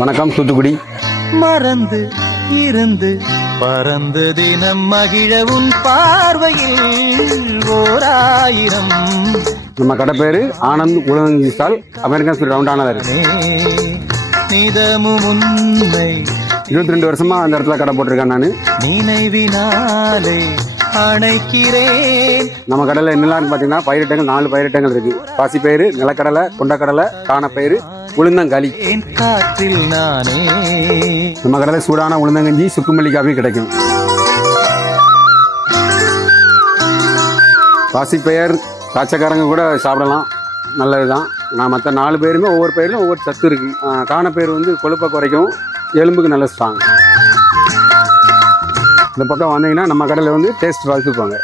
வணக்கம் தூத்துக்குடி. மறந்து இருந்து பறந்து தினம் மகிழ உன் பார்வையில் ஓராயிரம். நம்ம கடை பேரு ஆனந்த் உலகங்கி ஸ்டால், அமெரிக்கன் ஸ்பீட் ரவுண்டானவர். நிதமும் உன்னை 22 வருஷமா அந்த இடத்துல கடை போட்டிருக்கேன் நான். நினைவினாலே அணைக்கிறேன். நம்ம கடையில் என்னெல்லாம் பார்த்தீங்கன்னா பயிரிட்டங்கள் 4 பயிரிட்டங்கள் இருக்கு. பாசிப்பயிறு, நிலக்கடலை, கொண்டக்கடலை, காணப்பயிறு, உளுந்தங்களி. காற்றில் நானே. நம்ம கடையில் சூடான உளுந்தங்கஞ்சி, சுக்குமல்லி காஃபி கிடைக்கும். பாசிப்பயிர் காய்ச்சக்காரங்க கூட சாப்பிடலாம், நல்லதுதான். நான் மற்ற 4 பேருமே ஒவ்வொரு பயிரிலும் ஒவ்வொரு சத்து இருக்கு. காணப்பயிர் வந்து கொழுப்பை குறைக்கும், எலும்புக்கு நல்ல ஸ்ட்ராங். இந்த பக்கம் வந்தீங்கன்னா நம்ம கடையில் வந்து டேஸ்ட் பார்த்துப்பாங்க.